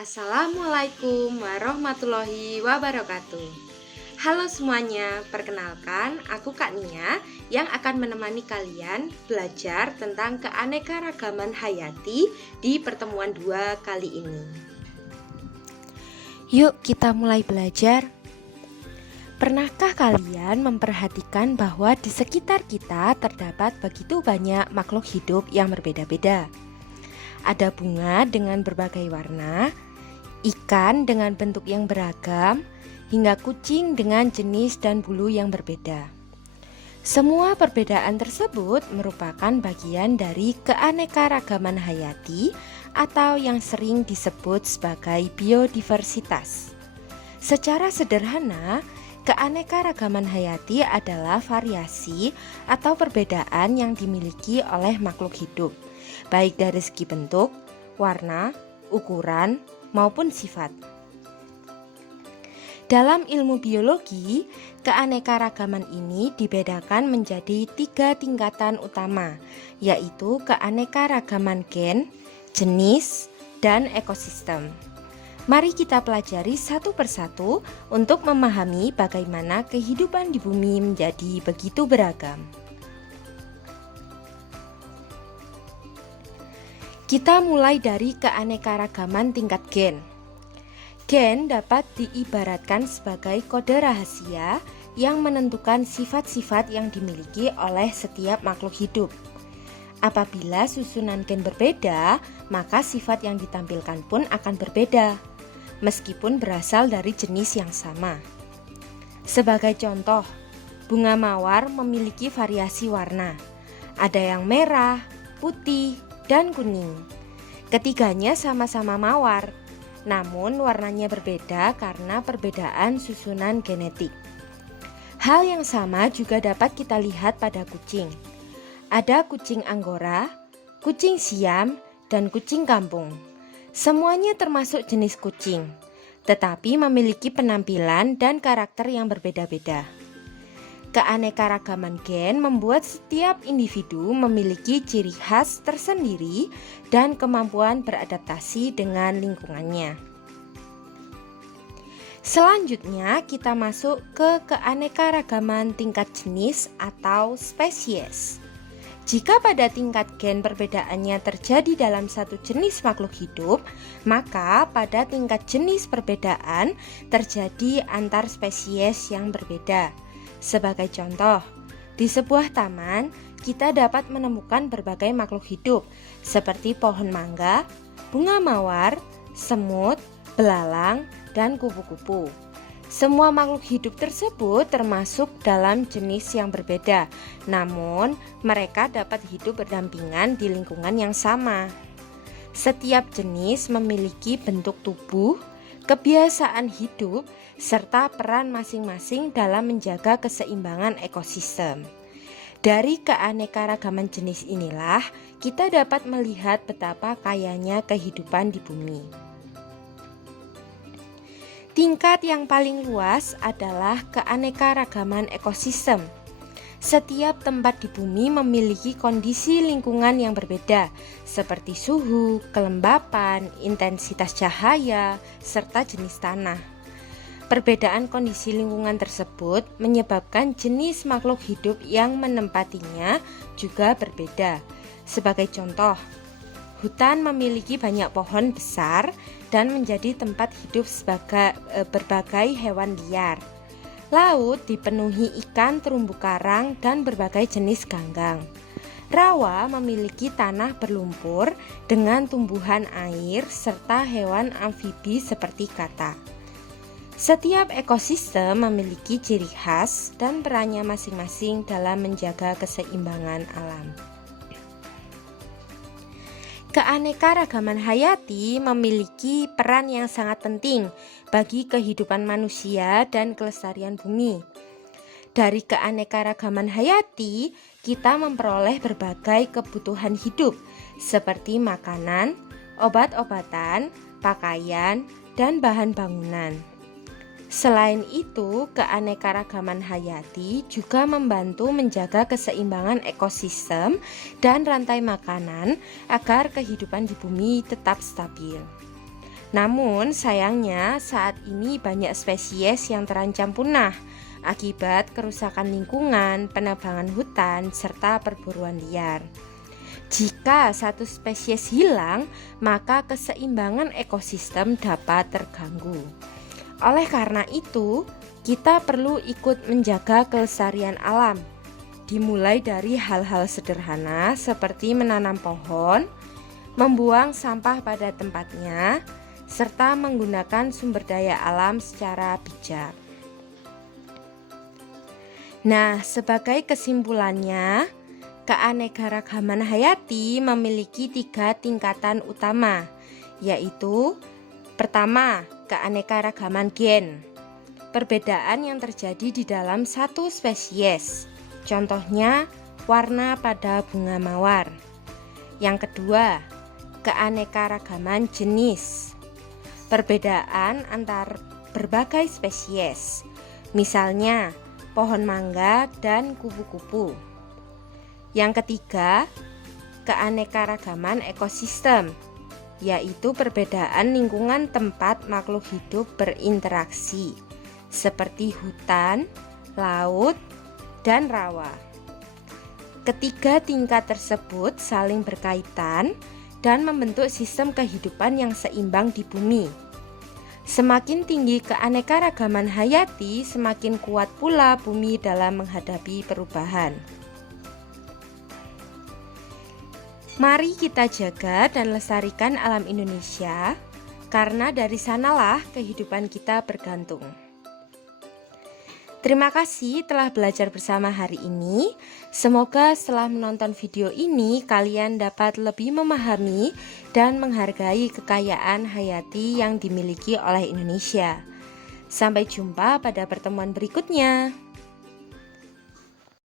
Assalamualaikum warahmatullahi wabarakatuh. Halo semuanya, perkenalkan aku Kak Nia yang akan menemani kalian belajar tentang keanekaragaman hayati di pertemuan 2 kali ini. Yuk kita mulai belajar. Pernahkah kalian memperhatikan bahwa di sekitar kita terdapat begitu banyak makhluk hidup yang berbeda-beda? Ada bunga dengan berbagai warna, ikan dengan bentuk yang beragam, hingga kucing dengan jenis dan bulu yang berbeda. Semua perbedaan tersebut merupakan bagian dari keanekaragaman hayati atau yang sering disebut sebagai biodiversitas. Secara sederhana, keanekaragaman hayati adalah variasi atau perbedaan yang dimiliki oleh makhluk hidup, baik dari segi bentuk, warna, ukuran, maupun sifat. Dalam ilmu biologi, keanekaragaman ini dibedakan menjadi 3 tingkatan utama, yaitu keanekaragaman gen, jenis, dan ekosistem. Mari kita pelajari satu persatu untuk memahami bagaimana kehidupan di bumi menjadi begitu beragam. Kita mulai dari keanekaragaman tingkat gen. Gen dapat diibaratkan sebagai kode rahasia yang menentukan sifat-sifat yang dimiliki oleh setiap makhluk hidup. Apabila susunan gen berbeda, maka sifat yang ditampilkan pun akan berbeda, meskipun berasal dari jenis yang sama. Sebagai contoh, bunga mawar memiliki variasi warna. Ada yang merah, putih, dan kuning. Ketiganya sama-sama mawar, namun warnanya berbeda karena perbedaan susunan genetik. Hal yang sama juga dapat kita lihat pada kucing. Ada kucing Anggora, kucing Siam, dan kucing kampung. Semuanya termasuk jenis kucing, tetapi memiliki penampilan dan karakter yang berbeda-beda. Keanekaragaman gen membuat setiap individu memiliki ciri khas tersendiri dan kemampuan beradaptasi dengan lingkungannya. Selanjutnya kita masuk ke keanekaragaman tingkat jenis atau spesies. Jika pada tingkat gen perbedaannya terjadi dalam satu jenis makhluk hidup, maka pada tingkat jenis perbedaan terjadi antar spesies yang berbeda. Sebagai contoh, di sebuah taman kita dapat menemukan berbagai makhluk hidup seperti pohon mangga, bunga mawar, semut, belalang, dan kupu-kupu. Semua makhluk hidup tersebut termasuk dalam jenis yang berbeda, namun mereka dapat hidup berdampingan di lingkungan yang sama. Setiap jenis memiliki bentuk tubuh, kebiasaan hidup, serta peran masing-masing dalam menjaga keseimbangan ekosistem. Dari keanekaragaman jenis inilah kita dapat melihat betapa kayanya kehidupan di bumi. Tingkat yang paling luas adalah keanekaragaman ekosistem. Setiap tempat di bumi memiliki kondisi lingkungan yang berbeda, seperti suhu, kelembapan, intensitas cahaya, serta jenis tanah. Perbedaan kondisi lingkungan tersebut menyebabkan jenis makhluk hidup yang menempatinya juga berbeda. Sebagai contoh, hutan memiliki banyak pohon besar dan menjadi tempat hidup berbagai hewan liar. Laut dipenuhi ikan terumbu karang dan berbagai jenis ganggang. Rawa memiliki tanah berlumpur dengan tumbuhan air serta hewan amfibi seperti kata. Setiap ekosistem memiliki ciri khas dan perannya masing-masing dalam menjaga keseimbangan alam. Keanekaragaman hayati memiliki peran yang sangat penting bagi kehidupan manusia dan kelestarian bumi. Dari keanekaragaman hayati, kita memperoleh berbagai kebutuhan hidup seperti makanan, obat-obatan, pakaian, dan bahan bangunan. Selain itu, keanekaragaman hayati juga membantu menjaga keseimbangan ekosistem dan rantai makanan agar kehidupan di bumi tetap stabil. Namun sayangnya saat ini banyak spesies yang terancam punah akibat kerusakan lingkungan, penebangan hutan, serta perburuan liar. Jika satu spesies hilang, maka keseimbangan ekosistem dapat terganggu. Oleh karena itu, kita perlu ikut menjaga kelestarian alam. Dimulai dari hal-hal sederhana seperti menanam pohon, membuang sampah pada tempatnya, serta menggunakan sumber daya alam secara bijak. Nah, sebagai kesimpulannya, keanekaragaman hayati memiliki 3 tingkatan utama, yaitu pertama, keanekaragaman gen. Perbedaan yang terjadi di dalam satu spesies. Contohnya, warna pada bunga mawar. Yang kedua, keanekaragaman jenis. Perbedaan antar berbagai spesies. Misalnya, pohon mangga dan kupu-kupu. Yang ketiga, keanekaragaman ekosistem, yaitu perbedaan lingkungan tempat makhluk hidup berinteraksi, seperti hutan, laut, dan rawa. Ketiga tingkat tersebut saling berkaitan dan membentuk sistem kehidupan yang seimbang di bumi. Semakin tinggi keanekaragaman hayati, semakin kuat pula bumi dalam menghadapi perubahan. Mari kita jaga dan lestarikan alam Indonesia, karena dari sanalah kehidupan kita bergantung. Terima kasih telah belajar bersama hari ini. Semoga setelah menonton video ini kalian dapat lebih memahami dan menghargai kekayaan hayati yang dimiliki oleh Indonesia. Sampai jumpa pada pertemuan berikutnya.